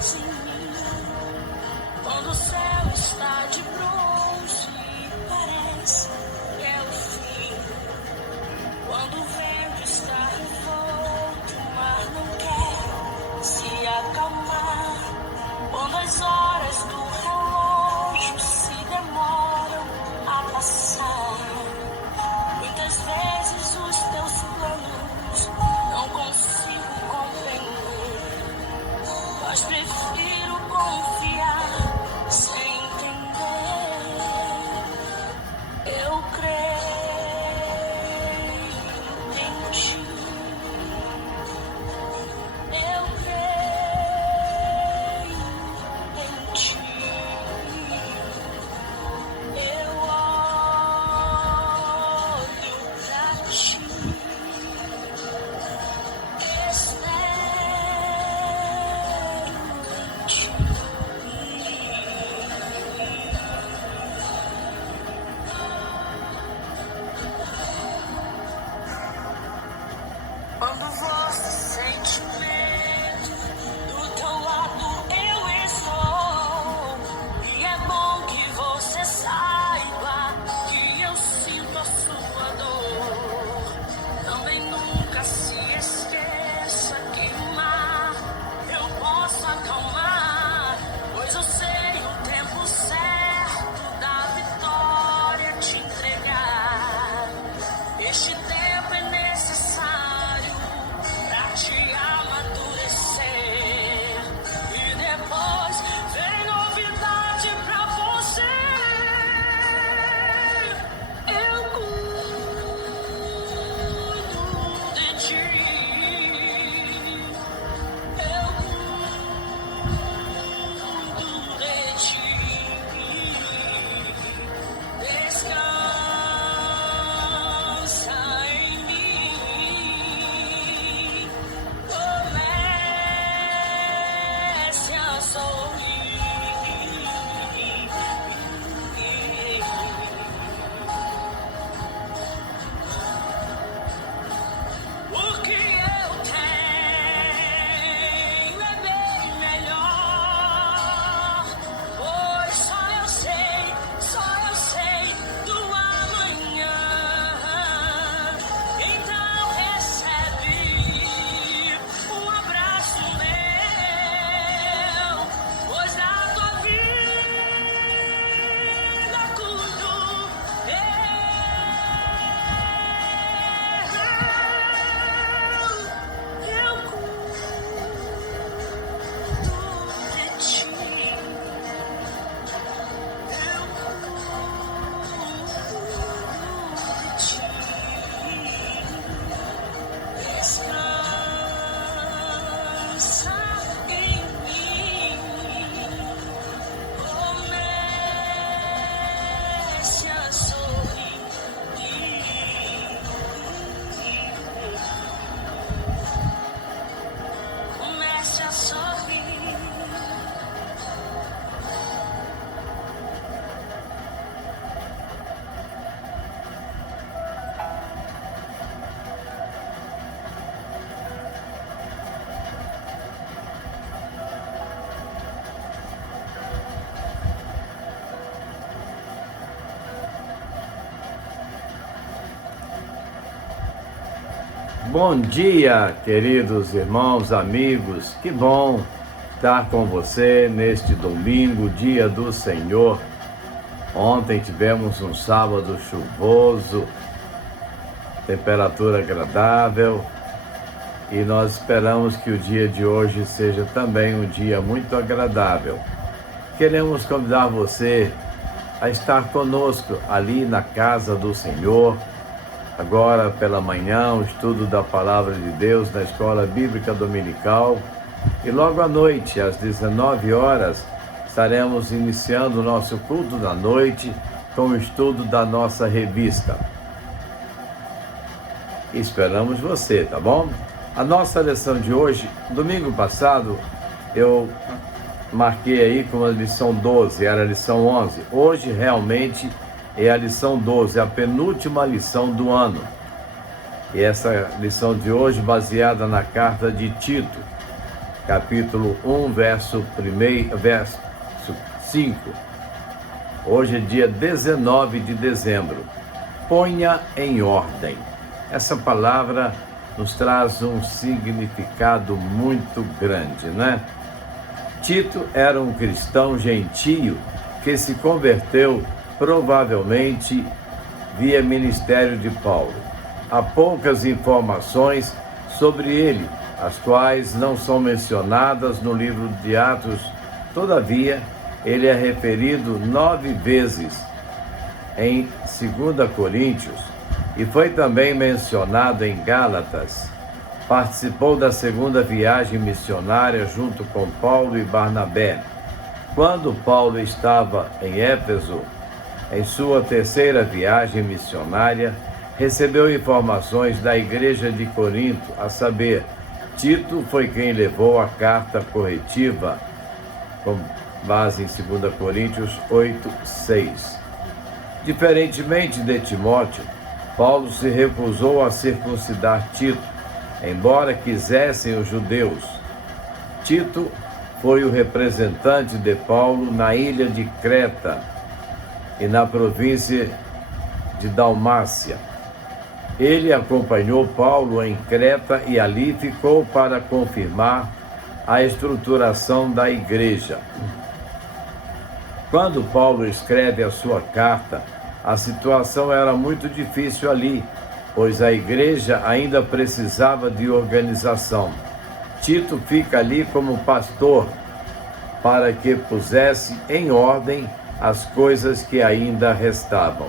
pés em mim. Quando o céu está de bronze, parece que é o fim. Quando o vento está revolto, o mar não quer se acalmar. Quando as horas do relógio se demoram a passar, muitas vezes os teus planos não consigo compreender, mas prefiro confiar sem entender. Eu creio em ti. Eu creio em ti. Eu olho pra ti. Espero em ti. Quando você sente medo, do teu lado eu estou. E é bom que você saiba que eu sinto a sua dor. Também nunca se esqueça que o mar eu posso acalmar, pois eu sei o tempo certo da vitória te entregar. Este tempo é necessário pra te amadurecer, e depois vem novidade pra você. Eu cuido de ti. Eu cuido de ti. Descansa em mim. Comece a sorrir. O que eu tenho é bem melhor, pois só eu sei do amanhã. Então recebe um abraço meu, pois da tua vida cuido eu cuido de ti. Eu cuido de ti. Descansa em mim. Comece a sorrir. Comece a sorrir. Bom dia, queridos irmãos, amigos. Que bom estar com você neste domingo, dia do Senhor. Ontem tivemos um sábado chuvoso, temperatura agradável, e nós esperamos que o dia de hoje seja também um dia muito agradável. Queremos convidar você a estar conosco ali na casa do Senhor. Agora pela manhã, o estudo da Palavra de Deus na Escola Bíblica Dominical. E logo à noite, às 19 horas, estaremos iniciando o nosso culto da noite com o estudo da nossa revista. Esperamos você, tá bom? A nossa lição de hoje, domingo passado, eu marquei aí como a lição 12, era a lição 11. Hoje realmente é a lição 12, a penúltima lição do ano. E essa lição de hoje baseada na carta de Tito. capítulo 1, verso 5. Hoje é dia 19 de dezembro. Ponha em ordem. Essa palavra nos traz um significado muito grande, né? Tito era um cristão gentio que se converteu provavelmente via ministério de Paulo. Há poucas informações sobre ele, as quais não são mencionadas no livro de Atos. Todavia, ele é referido 9 vezes em 2 Coríntios e foi também mencionado em Gálatas. Participou da segunda viagem missionária junto com Paulo e Barnabé. Quando Paulo estava em Éfeso, em sua terceira viagem missionária, recebeu informações da igreja de Corinto, a saber, Tito foi quem levou a carta corretiva, com base em 2 Coríntios 8:6. Diferentemente de Timóteo, Paulo se recusou a circuncidar Tito, embora quisessem os judeus. Tito foi o representante de Paulo na ilha de Creta e na província de Dalmácia. Ele acompanhou Paulo em Creta e ali ficou para confirmar a estruturação da igreja. Quando Paulo escreve a sua carta, a situação era muito difícil ali, pois a igreja ainda precisava de organização. Tito fica ali como pastor, para que pusesse em ordem as coisas que ainda restavam.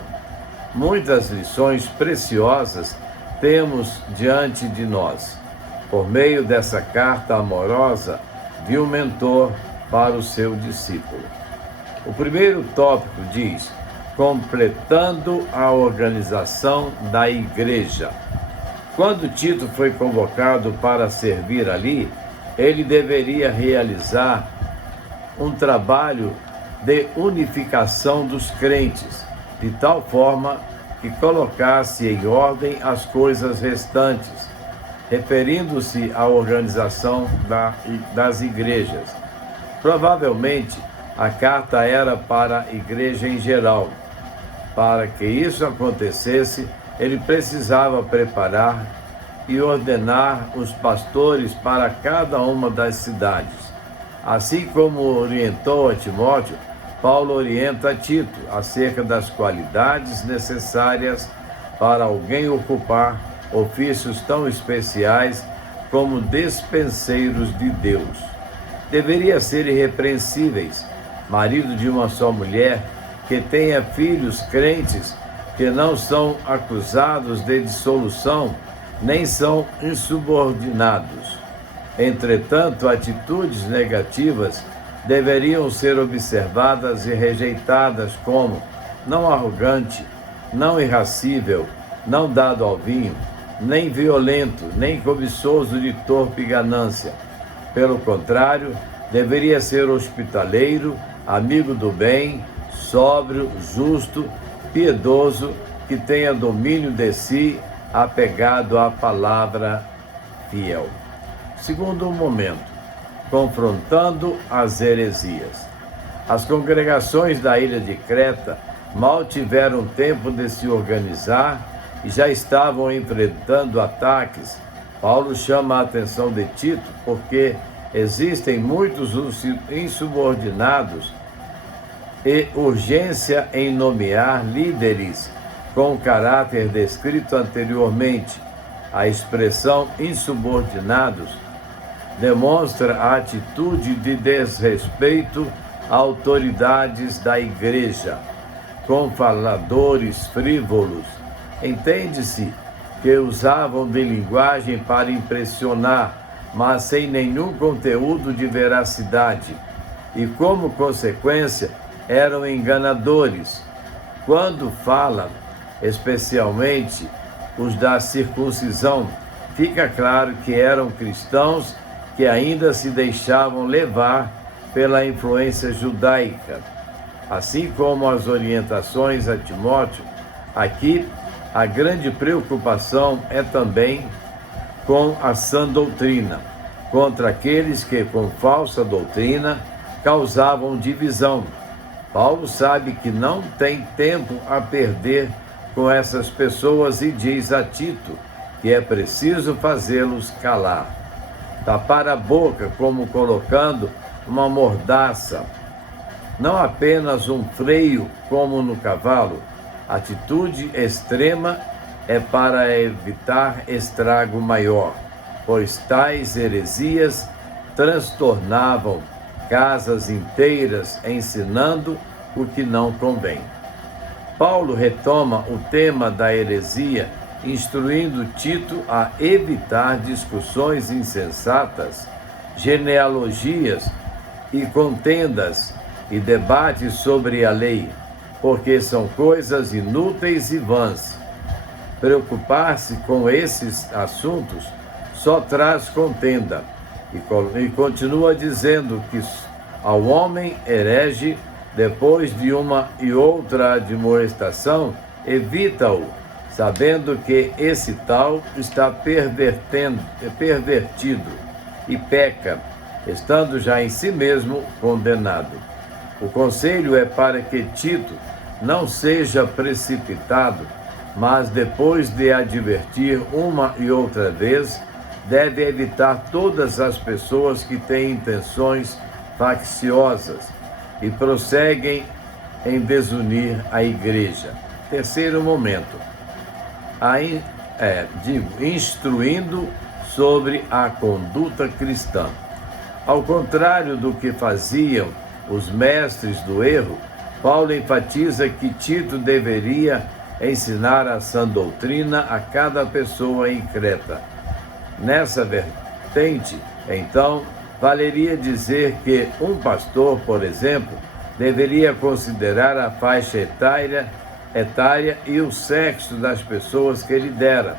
Muitas lições preciosas temos diante de nós, por meio dessa carta amorosa de um mentor para o seu discípulo. O primeiro tópico diz: completando a organização da igreja. Quando Tito foi convocado para servir ali, ele deveria realizar um trabalho de unificação dos crentes, de tal forma que colocasse em ordem as coisas restantes, referindo-se à organização das igrejas. Provavelmente, a carta era para a igreja em geral. Para que isso acontecesse, ele precisava preparar e ordenar os pastores para cada uma das cidades. Assim como orientou a Timóteo, Paulo orienta a Tito acerca das qualidades necessárias para alguém ocupar ofícios tão especiais como despenseiros de Deus. Deveria ser irrepreensíveis, marido de uma só mulher, que tenha filhos crentes que não são acusados de dissolução, nem são insubordinados. Entretanto, atitudes negativas deveriam ser observadas e rejeitadas como não arrogante, não irascível, não dado ao vinho, nem violento, nem cobiçoso de torpe ganância. Pelo contrário, deveria ser hospitaleiro, amigo do bem, sóbrio, justo, piedoso, que tenha domínio de si, apegado à palavra fiel. Segundo momento, confrontando as heresias. As congregações da ilha de Creta mal tiveram tempo de se organizar e já estavam enfrentando ataques. Paulo chama a atenção de Tito porque existem muitos insubordinados e urgência em nomear líderes com o caráter descrito anteriormente. A expressão insubordinados demonstra a atitude de desrespeito a autoridades da igreja, com faladores frívolos. Entende-se que usavam de linguagem para impressionar, mas sem nenhum conteúdo de veracidade, e como consequência eram enganadores. Quando falam, especialmente os da circuncisão, fica claro que eram cristãos que ainda se deixavam levar pela influência judaica. Assim como as orientações a Timóteo, aqui a grande preocupação é também com a sã doutrina. contra aqueles que, com falsa doutrina, causavam divisão. Paulo sabe que não tem tempo a perder com essas pessoas e diz a Tito que é preciso fazê-los calar. Tapar a boca como colocando uma mordaça, não apenas um freio como no cavalo. Atitude extrema é para evitar estrago maior, pois tais heresias transtornavam casas inteiras ensinando o que não convém. Paulo retoma o tema da heresia, instruindo Tito a evitar discussões insensatas, genealogias e contendas e debates sobre a lei, porque são coisas inúteis e vãs. Preocupar-se com esses assuntos só traz contenda. E continua dizendo que ao homem herege, depois de uma e outra admoestação, evita-o, sabendo que esse tal está pervertido e peca, estando já em si mesmo condenado. O conselho é para que Tito não seja precipitado, mas depois de advertir uma e outra vez, deve evitar todas as pessoas que têm intenções facciosas e prosseguem em desunir a igreja. Terceiro momento, instruindo sobre a conduta cristã. Ao contrário do que faziam os mestres do erro, Paulo enfatiza que Tito deveria ensinar a sã doutrina a cada pessoa em Creta. Nessa vertente, então, valeria dizer que um pastor, por exemplo, deveria considerar a faixa etária e o sexo das pessoas que lidera,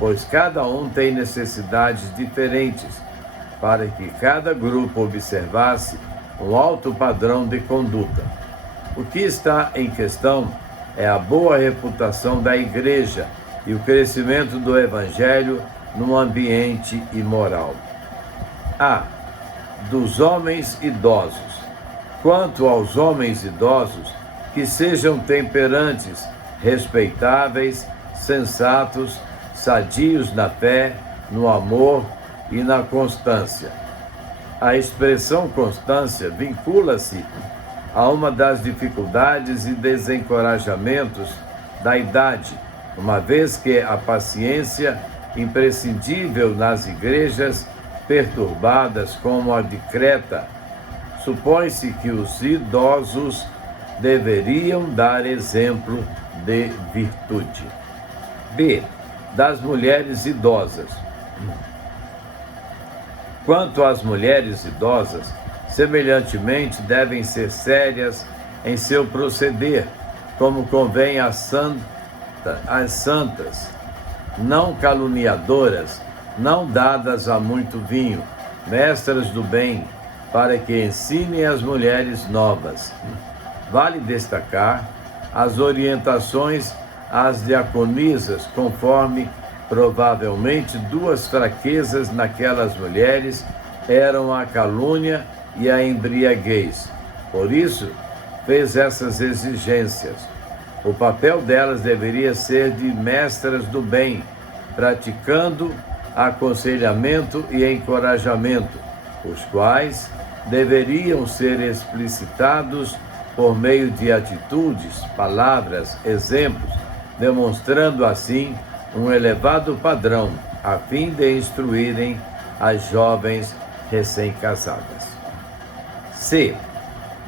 pois cada um tem necessidades diferentes, para que cada grupo observasse um alto padrão de conduta. O que está em questão é a boa reputação da igreja e o crescimento do evangelho num ambiente imoral. Dos homens idosos. Quanto aos homens idosos, que sejam temperantes, respeitáveis, sensatos, sadios na fé, no amor e na constância. A expressão constância vincula-se a uma das dificuldades e desencorajamentos da idade, uma vez que a paciência imprescindível nas igrejas perturbadas como a de Creta. Supõe-se que os idosos deveriam dar exemplo de virtude. Das mulheres idosas. Quanto às mulheres idosas, semelhantemente devem ser sérias em seu proceder, como convém às santas, não caluniadoras, não dadas a muito vinho, mestras do bem, para que ensinem as mulheres novas. Vale destacar as orientações às diaconisas, conforme provavelmente duas fraquezas naquelas mulheres eram a calúnia e a embriaguez. Por isso, fez essas exigências. O papel delas deveria ser de mestras do bem, praticando aconselhamento e encorajamento, os quais deveriam ser explicitados por meio de atitudes, palavras, exemplos, demonstrando assim um elevado padrão, a fim de instruírem as jovens recém-casadas.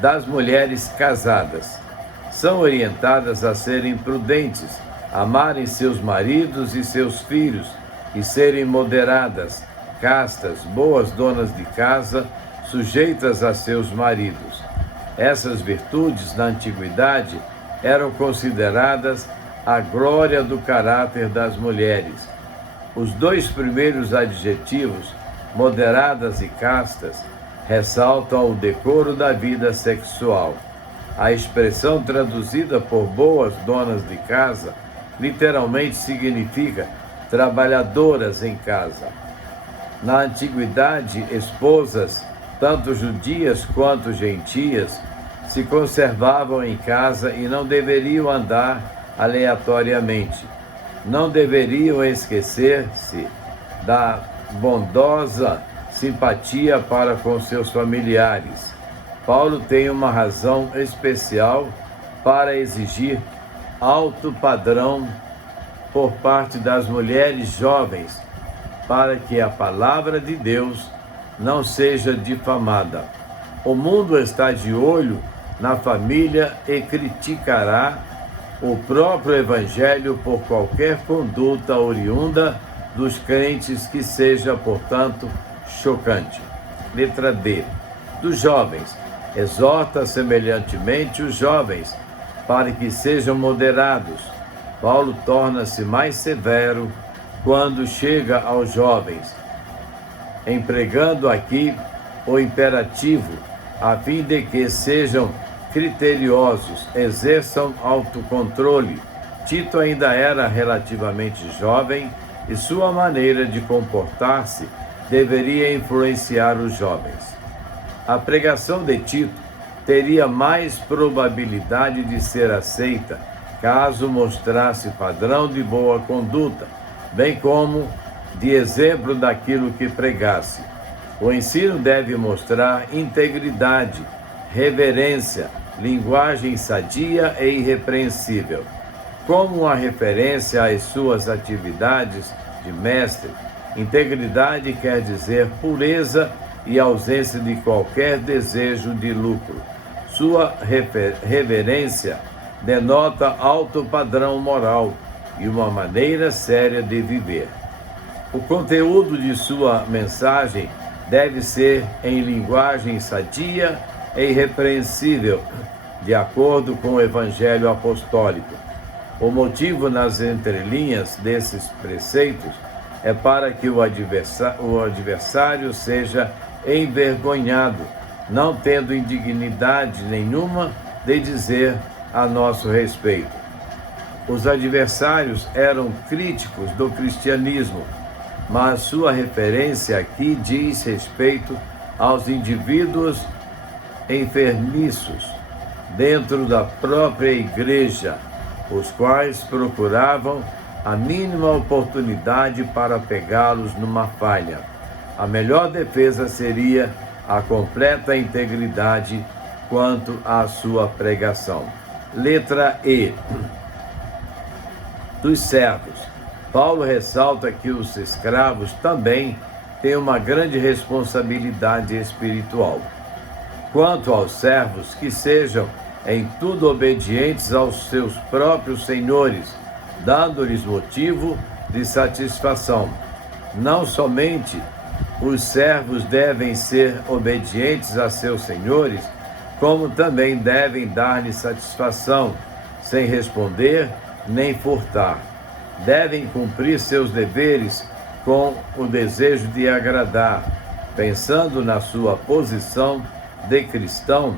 Das mulheres casadas. São orientadas a serem prudentes, amarem seus maridos e seus filhos e serem moderadas, castas, boas donas de casa, sujeitas a seus maridos. Essas virtudes, na antiguidade, eram consideradas a glória do caráter das mulheres. Os dois primeiros adjetivos, moderadas e castas, ressaltam o decoro da vida sexual. A expressão traduzida por boas donas de casa literalmente significa trabalhadoras em casa. Na antiguidade, esposas, tanto judias quanto gentias, se conservavam em casa e não deveriam andar aleatoriamente. Não deveriam esquecer-se da bondosa simpatia para com seus familiares. Paulo tem uma razão especial para exigir alto padrão por parte das mulheres jovens, para que a palavra de Deus não seja difamada. O mundo está de olho na família e criticará o próprio Evangelho por qualquer conduta oriunda dos crentes que seja, portanto, chocante. Letra D. Dos jovens. Exorta semelhantemente os jovens para que sejam moderados. Paulo torna-se mais severo quando chega aos jovens, empregando aqui o imperativo, a fim de que sejam criteriosos, exerçam autocontrole. Tito ainda era relativamente jovem e sua maneira de comportar-se deveria influenciar os jovens. A pregação de Tito teria mais probabilidade de ser aceita caso mostrasse padrão de boa conduta, bem como de exemplo daquilo que pregasse. O ensino deve mostrar integridade, reverência, linguagem sadia e irrepreensível. Como uma referência às suas atividades de mestre, integridade quer dizer pureza e ausência de qualquer desejo de lucro. Sua reverência denota alto padrão moral e uma maneira séria de viver. O conteúdo de sua mensagem deve ser em linguagem sadia e irrepreensível, de acordo com o Evangelho apostólico. O motivo nas entrelinhas desses preceitos é para que o adversário seja envergonhado, não tendo indignidade nenhuma de dizer a nosso respeito. Os adversários eram críticos do cristianismo, mas sua referência aqui diz respeito aos indivíduos enfermiços dentro da própria igreja, os quais procuravam a mínima oportunidade para pegá-los numa falha. A melhor defesa seria a completa integridade quanto à sua pregação. Letra E. Dos servos. Paulo ressalta que os escravos também têm uma grande responsabilidade espiritual. Quanto aos servos, que sejam em tudo obedientes aos seus próprios senhores, dando-lhes motivo de satisfação. Não somente os servos devem ser obedientes a seus senhores, como também devem dar-lhes satisfação, sem responder nem furtar. Devem cumprir seus deveres com o desejo de agradar, pensando na sua posição de cristão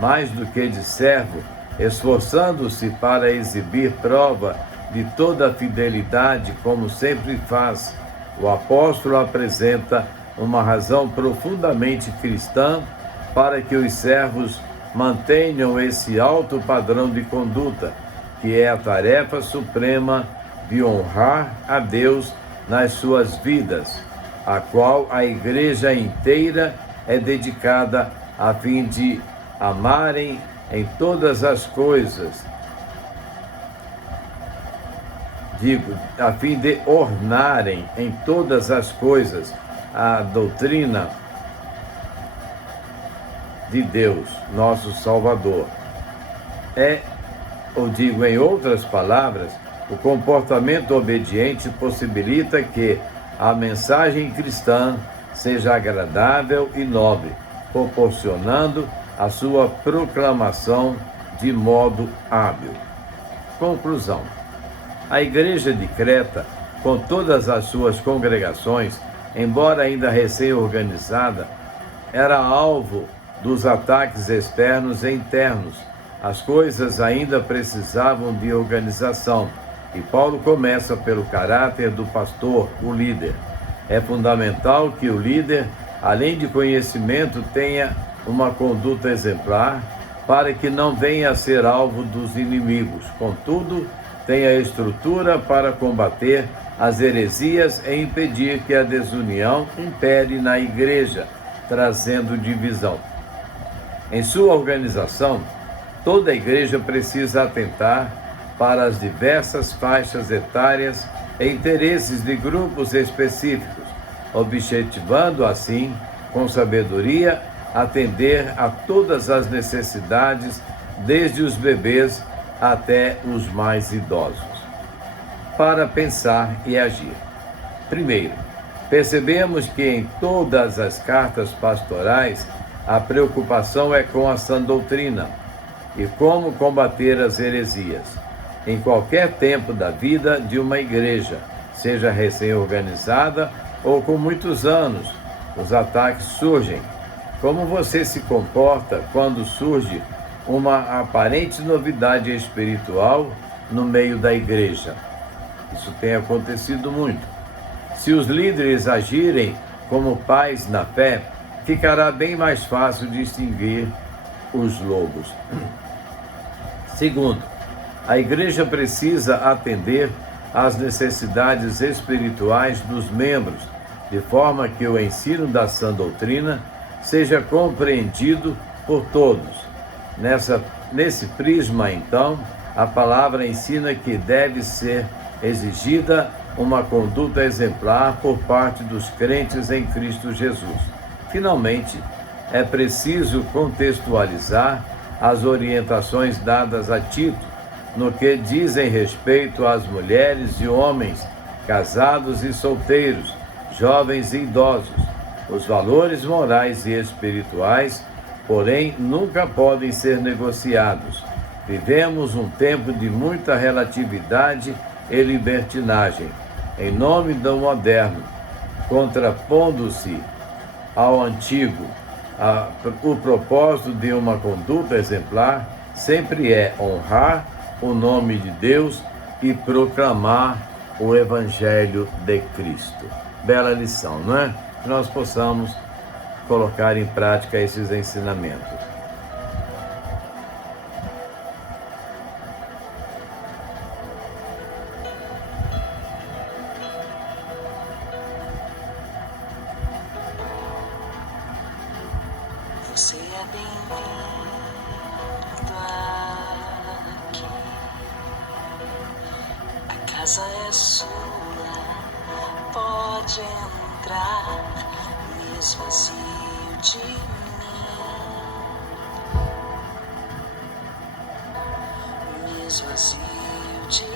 mais do que de servo, esforçando-se para exibir prova de toda a fidelidade, como sempre faz. O apóstolo apresenta uma razão profundamente cristã para que os servos mantenham esse alto padrão de conduta, que é a tarefa suprema de honrar a Deus nas suas vidas, a qual a igreja inteira é dedicada a fim de amarem em todas as coisas, a fim de ornarem em todas as coisas a doutrina de Deus, nosso Salvador. Em outras palavras, o comportamento obediente possibilita que a mensagem cristã seja agradável e nobre, proporcionando a sua proclamação de modo hábil. Conclusão. A igreja de Creta, com todas as suas congregações, embora ainda recém-organizada, era alvo dos ataques externos e internos. As coisas ainda precisavam de organização, e Paulo começa pelo caráter do pastor, o líder. É fundamental que o líder, além de conhecimento, tenha uma conduta exemplar para que não venha a ser alvo dos inimigos. Contudo, tenha estrutura para combater as heresias e impedir que a desunião impere na igreja, trazendo divisão. Em sua organização, toda a igreja precisa atentar para as diversas faixas etárias e interesses de grupos específicos, objetivando assim, com sabedoria, atender a todas as necessidades, desde os bebês até os mais idosos. Para pensar e agir. Primeiro, percebemos que em todas as cartas pastorais a preocupação é com a sã doutrina e como combater as heresias. Em qualquer tempo da vida de uma igreja, seja recém-organizada ou com muitos anos, os ataques surgem. Como você se comporta quando surge uma aparente novidade espiritual no meio da igreja? Isso tem acontecido muito. Se os líderes agirem como pais na fé, ficará bem mais fácil distinguir os lobos. Segundo, a igreja precisa atender às necessidades espirituais dos membros, de forma que o ensino da sã doutrina seja compreendido por todos. Nesse prisma, então, a palavra ensina que deve ser exigida uma conduta exemplar por parte dos crentes em Cristo Jesus. Finalmente, é preciso contextualizar as orientações dadas a Tito, no que dizem respeito às mulheres e homens, casados e solteiros, jovens e idosos. Os valores morais e espirituais, porém, nunca podem ser negociados. Vivemos um tempo de muita relatividade e libertinagem, em nome do moderno, contrapondo-se ao antigo. O propósito de uma conduta exemplar sempre é honrar o nome de Deus e proclamar o Evangelho de Cristo. Bela lição, não é? Que nós possamos colocar em prática esses ensinamentos. Você é bem-vindo aqui. A casa é sua, pode entrar, me esvazio de mim, me esvazio de mim.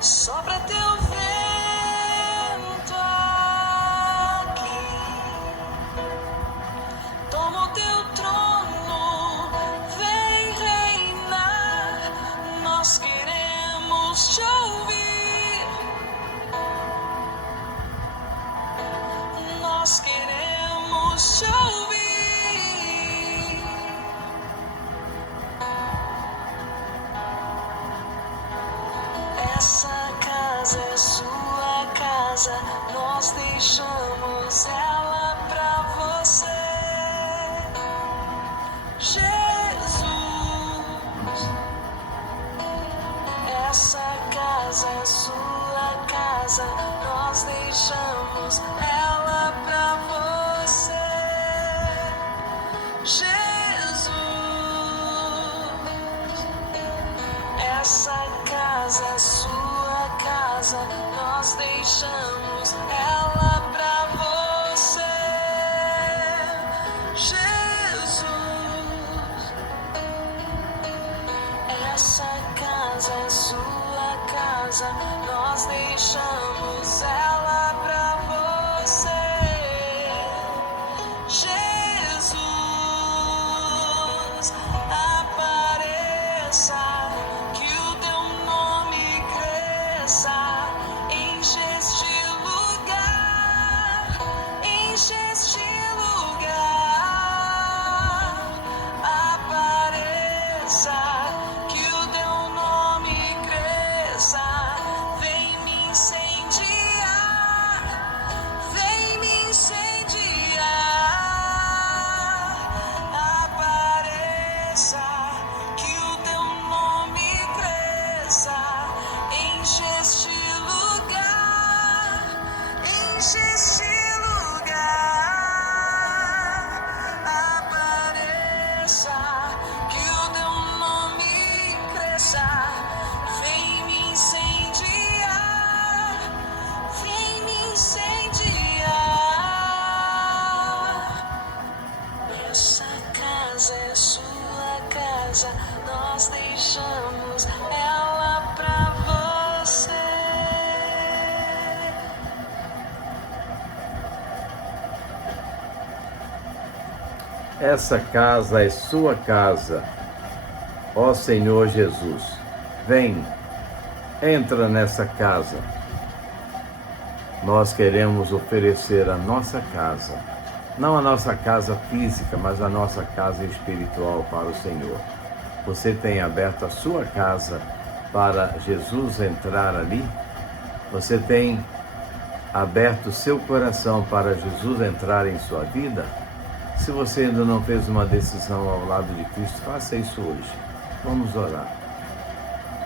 Sopra teu vento aqui, toma o teu trono, vem reinar. Nós queremos te ouvir, nós queremos te ouvir. Essa casa é sua casa, nós deixamos ela pra você, Jesus. Essa casa é sua casa, nós deixamos ela pra você, Jesus. Essa casa é sua casa, nós deixamos ela pra você, Jesus. Essa casa é sua casa, nós deixamos ela pra você, Jesus. Apareça, que o teu nome cresça, enche este lugar, enche este lugar. Apareça, que o teu nome deixamos ela pra você. Essa casa é sua casa, ó Senhor Jesus. Vem, entra nessa casa. Nós queremos oferecer a nossa casa, não a nossa casa física, mas a nossa casa espiritual para o Senhor. Você tem aberto a sua casa para Jesus entrar ali? Você tem aberto o seu coração para Jesus entrar em sua vida? Se você ainda não fez uma decisão ao lado de Cristo, faça isso hoje. Vamos orar.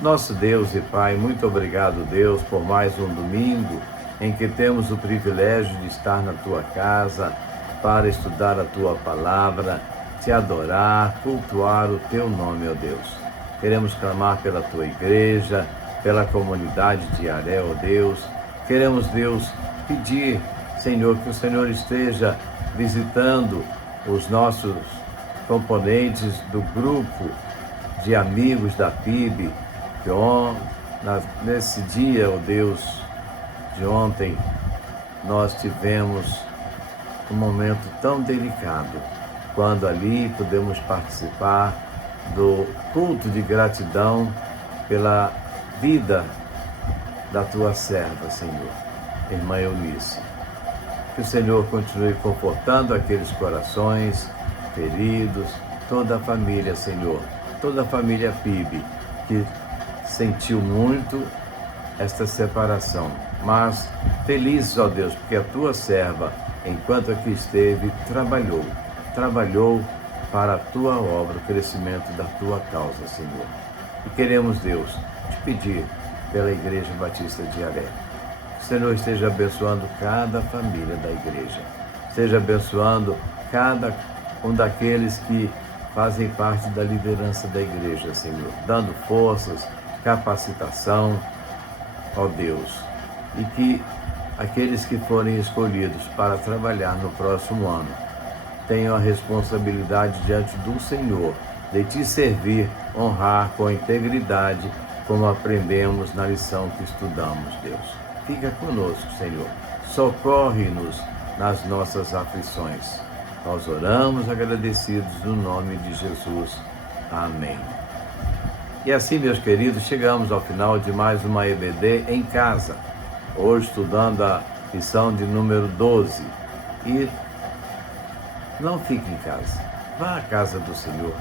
Nosso Deus e Pai, muito obrigado, Deus, por mais um domingo em que temos o privilégio de estar na Tua casa para estudar a Tua palavra, Te adorar, cultuar o Teu nome, ó Deus. Queremos clamar pela Tua igreja, pela comunidade de Aré, ó Deus. Queremos, Deus, pedir, Senhor, que o Senhor esteja visitando os nossos componentes do grupo de amigos da PIB, que nesse dia, ó Deus, de ontem, nós tivemos um momento tão delicado, quando ali pudemos participar do culto de gratidão pela vida da Tua serva, Senhor, irmã Eunice. Que o Senhor continue confortando aqueles corações feridos, toda a família, Senhor, toda a família PIB, que sentiu muito esta separação. Mas felizes, ó Deus, porque a Tua serva, enquanto aqui esteve, trabalhou para a Tua obra, o crescimento da Tua causa, Senhor. E queremos, Deus, te pedir pela Igreja Batista de Aré. O Senhor esteja abençoando cada família da igreja. Esteja abençoando cada um daqueles que fazem parte da liderança da igreja, Senhor. Dando forças, capacitação, ó Deus. E que aqueles que forem escolhidos para trabalhar no próximo ano tenham a responsabilidade diante do Senhor de Te servir, honrar com integridade, como aprendemos na lição que estudamos, Deus. Fica conosco, Senhor. Socorre-nos nas nossas aflições. Nós oramos agradecidos no nome de Jesus. Amém. E assim, meus queridos, chegamos ao final de mais uma EBD em casa. Hoje estudando a lição de número 12. E não fique em casa. Vá à casa do Senhor.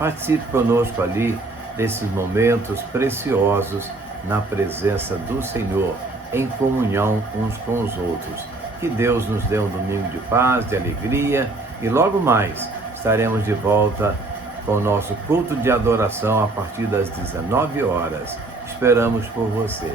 Participe conosco ali desses momentos preciosos na presença do Senhor, em comunhão uns com os outros. Que Deus nos dê um domingo de paz, de alegria, e logo mais estaremos de volta com o nosso culto de adoração a partir das 19 horas. Esperamos por você.